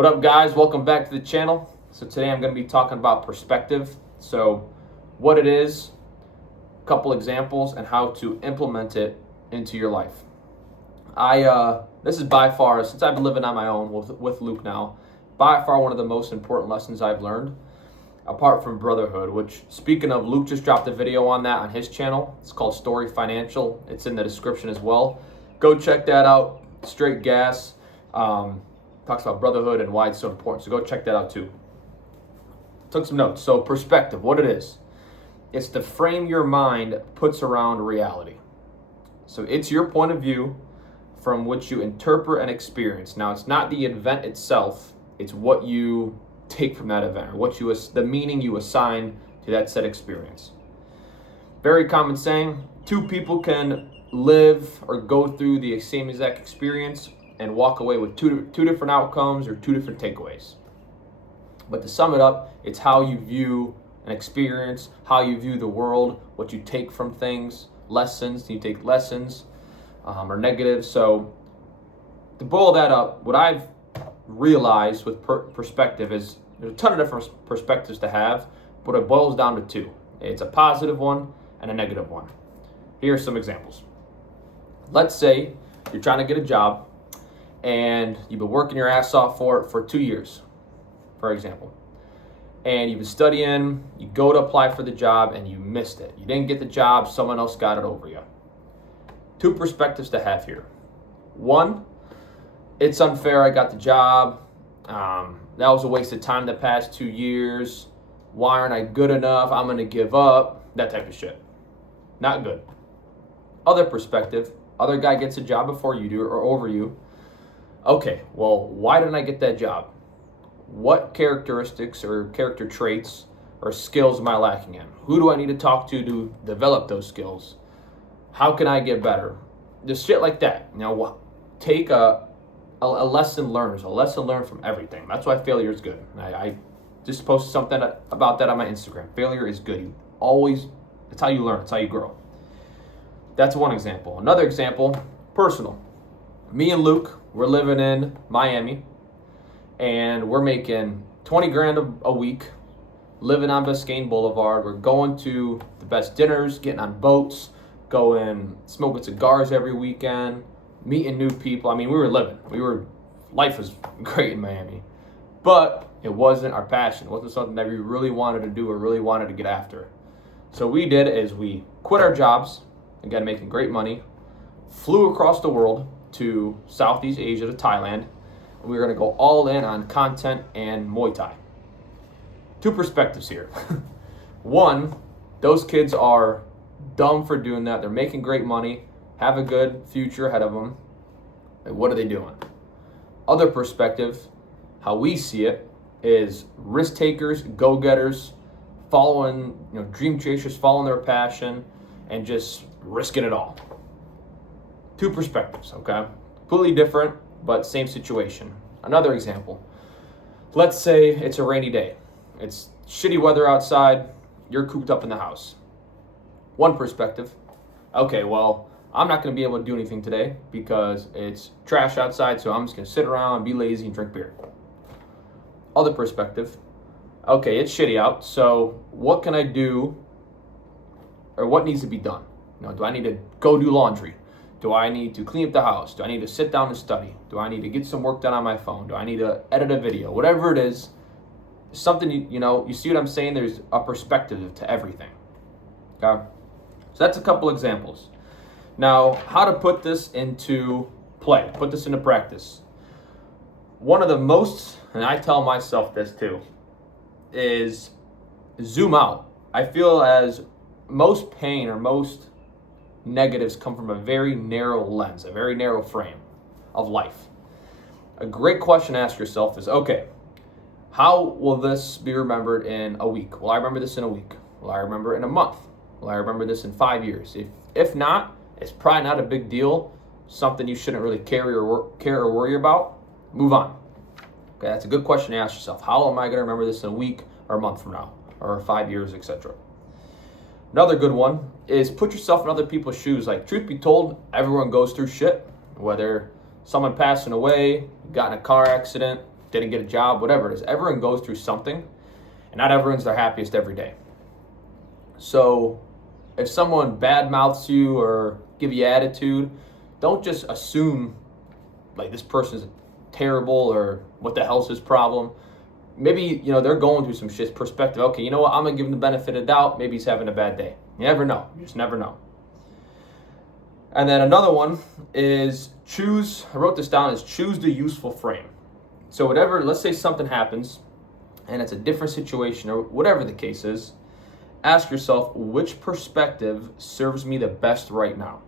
What up, guys? Welcome back to the channel. So today I'm going to be talking about perspective. So what it is, a couple examples, and how to implement it into your life. This is by far, since I've been living on my own with Luke now, by far one of the most important lessons I've learned, apart from brotherhood, which, speaking of, Luke just dropped a video on that on his channel. It's called Story Financial. It's in the description as well. Go check that out. Straight gas. Talks about brotherhood and why it's so important. So go check that out too. Took some notes. So perspective, what it is. It's the frame your mind puts around reality. So it's your point of view from which you interpret and experience. Now, it's not the event itself. It's what you take from that event, or the meaning you assign to that said experience. Very common saying, two people can live or go through the same exact experience and walk away with two different outcomes or two different takeaways. But to sum it up, it's how you view an experience, how you view the world, what you take from things, lessons. Do you take lessons or negatives? So to boil that up, what I've realized with perspective is there's a ton of different perspectives to have, but it boils down to two. It's a positive one and a negative one. Here are some examples. Let's say you're trying to get a job and you've been working your ass off for it for 2 years, for example. And you've been studying, you go to apply for the job and you missed it. You didn't get the job, someone else got it over you. Two perspectives to have here. One, it's unfair, I got the job. That was a waste of time the past 2 years. Why aren't I good enough? I'm gonna give up. That type of shit. Not good. Other perspective, other guy gets a job before you do or over you. Okay, well, why didn't I get that job? What characteristics or character traits or skills am I lacking in? Who do I need to talk to develop those skills? How can I get better? Just shit like that. Now, take a lesson learned. A lesson learned from everything. That's why failure is good. I just posted something about that on my Instagram. Failure is good. It's how you learn. It's how you grow. That's one example. Another example, personal. Me and Luke, we're living in Miami, and we're making 20 grand a week, living on Biscayne Boulevard. We're going to the best dinners, getting on boats, going smoking cigars every weekend, meeting new people. I mean, we were living. Life was great in Miami, but it wasn't our passion. It wasn't something that we really wanted to do or really wanted to get after. So what we did is we quit our jobs, again, making great money, flew across the world to Southeast Asia, to Thailand, and we were going to go all in on content and Muay Thai. Two perspectives here. One, those kids are dumb for doing that. They're making great money, have a good future ahead of them. And what are they doing? Other perspective, how we see it, is risk takers, go-getters, following, dream chasers, following their passion, and just risking it all. Two perspectives, okay? Completely different, but same situation. Another example. Let's say it's a rainy day. It's shitty weather outside. You're cooped up in the house. One perspective. Okay, well, I'm not going to be able to do anything today because it's trash outside, so I'm just going to sit around and be lazy and drink beer. Other perspective. Okay, it's shitty out, so what can I do, or what needs to be done? Do I need to go do laundry? Do I need to clean up the house? Do I need to sit down and study? Do I need to get some work done on my phone? Do I need to edit a video? Whatever it is, something, you see what I'm saying? There's a perspective to everything. Okay? So that's a couple examples. Now, how to put this into play, put this into practice. One of the most, and I tell myself this too, is zoom out. I feel as most pain or most negatives come from a very narrow lens, a very narrow frame of life. A great question to ask yourself is, okay, how will this be remembered in a week? Will I remember this in a week? Will I remember it in a month? Will I remember this in 5 years? If not, it's probably not a big deal, something you shouldn't really care or worry about. Move on. Okay, that's a good question to ask yourself. How am I going to remember this in a week or a month from now, or 5 years, etc.? Another good one is put yourself in other people's shoes. Like, truth be told, everyone goes through shit, whether someone passing away, got in a car accident, didn't get a job, whatever it is. Everyone goes through something, and not everyone's their happiest every day. So if someone bad mouths you or give you attitude, don't just assume like this person's terrible or what the hell's his problem. Maybe, they're going through some shit. Perspective. Okay, you know what? I'm going to give him the benefit of the doubt. Maybe he's having a bad day. You never know. You just never know. And then another one is I wrote this down, is choose the useful frame. So let's say something happens and it's a different situation or whatever the case is, ask yourself, which perspective serves me the best right now?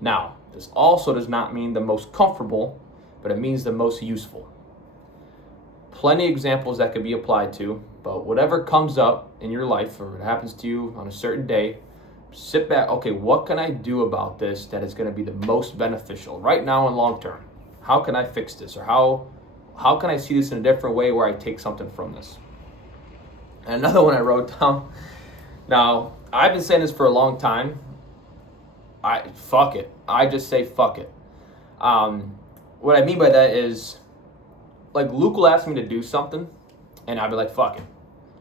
Now, this also does not mean the most comfortable, but it means the most useful. Plenty of examples that could be applied to, but whatever comes up in your life or it happens to you on a certain day, sit back, okay, what can I do about this that is going to be the most beneficial right now and long term? How can I fix this? Or how can I see this in a different way where I take something from this? And another one I wrote down, now, I've been saying this for a long time. Fuck it. I just say fuck it. What I mean by that is, like, Luke will ask me to do something, and I'll be like, fuck it.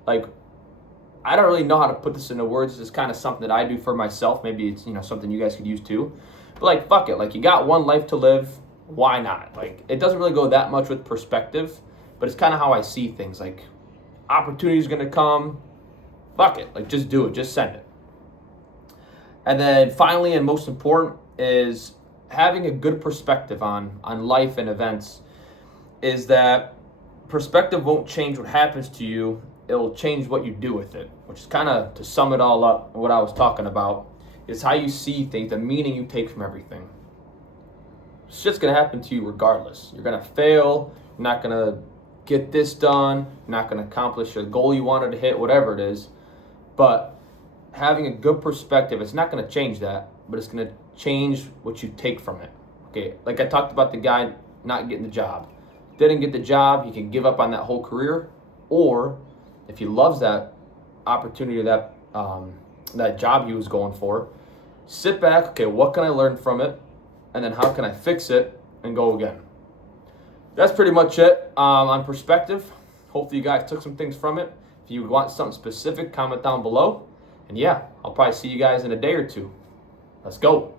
Like, I don't really know how to put this into words. It's kind of something that I do for myself. Maybe it's, something you guys could use too. But, like, fuck it. Like, you got one life to live. Why not? Like, it doesn't really go that much with perspective, but it's kind of how I see things. Like, opportunity is going to come. Fuck it. Like, just do it. Just send it. And then finally, and most important, is having a good perspective on life and events, is that perspective won't change what happens to you. It'll change what you do with it, which is kind of, to sum it all up, what I was talking about, is how you see things, the meaning you take from everything. Shit's going to happen to you regardless. You're going to fail. You're not going to get this done. You're not going to accomplish your goal you wanted to hit, whatever it is. But having a good perspective, it's not going to change that, but it's going to change what you take from it. Okay, like I talked about the guy not getting the job. Didn't get the job, he can give up on that whole career. Or if he loves that opportunity, that job he was going for, sit back, okay, what can I learn from it? And then how can I fix it and go again? That's pretty much it on perspective. Hopefully you guys took some things from it. If you want something specific, comment down below. And yeah, I'll probably see you guys in a day or two. Let's go.